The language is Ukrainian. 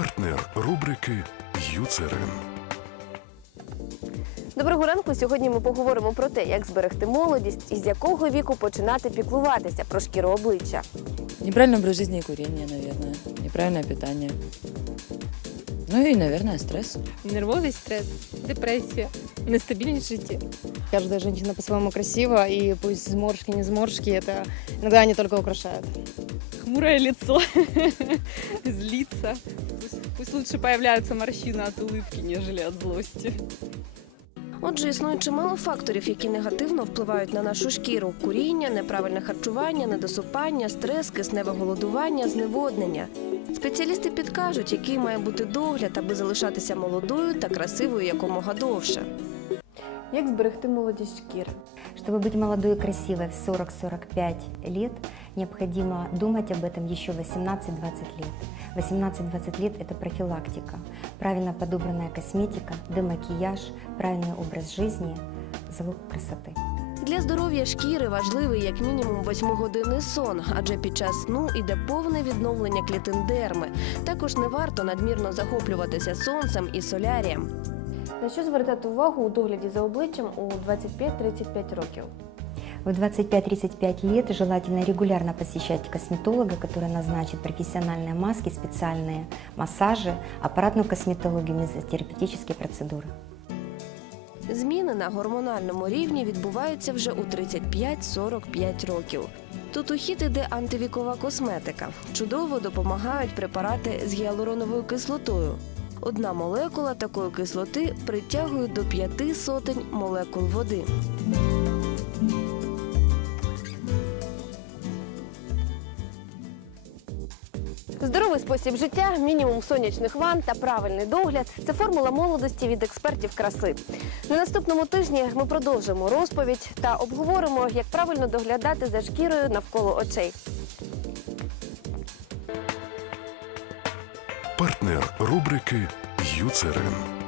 Партнер рубрики Юцерин. Доброго ранку. Сьогодні ми поговоримо про те, як зберегти молодість і з якого віку починати піклуватися про шкіру обличчя. Неправильний образ життя і куріння, мабуть, неправильне питание. Ну и, наверное, стресс. Нервовий стрес, депресія, нестабільність в житті. Каждая женщина по-своему красива, и пусть зморшки, не зморшки, это иногда они только украшают. Хмурое лицо, злиться. Пусть, пусть лучше появляются морщины от улыбки, нежели от злости. Отже, існує чимало факторів, які негативно впливають на нашу шкіру: куріння, неправильне харчування, недосипання, стрес, кисневе голодування, зневоднення. Спеціалісти підкажуть, який має бути догляд, аби залишатися молодою та красивою якомога довше. Як зберегти молодість шкіри? Чтобы быть молодой и красивой в 40-45 лет, необходимо думать об этом еще 18-20 лет. 18-20 лет – это профилактика. Правильно подобранная косметика, демакияж, правильный образ жизни – залог красоты. Для здоров'я шкіри важливий як мінімум 8-годинний сон, адже під час сну іде повне відновлення клітин дерми. Також не варто надмірно захоплюватися сонцем і солярієм. На що звертати увагу у догляді за обличчям у 25-35 років? В 25-35 лет желательно регулярно посещать косметолога, который назначит профессиональные маски, специальные массажи, аппаратную косметологию, мезотерапевтические процедуры. Зміни на гормональному рівні відбуваються вже у 35-45 років. Тут у хід іде антивікова косметика. Чудово допомагають препарати з гіалуроновою кислотою. Одна молекула такої кислоти притягує до п'яти сотень молекул води. Здоровий спосіб життя, мінімум сонячних ванн та правильний догляд це формула молодості від експертів краси. На наступному тижні ми продовжимо розповідь та обговоримо, як правильно доглядати за шкірою навколо очей. Партнер рубрики Юцерин.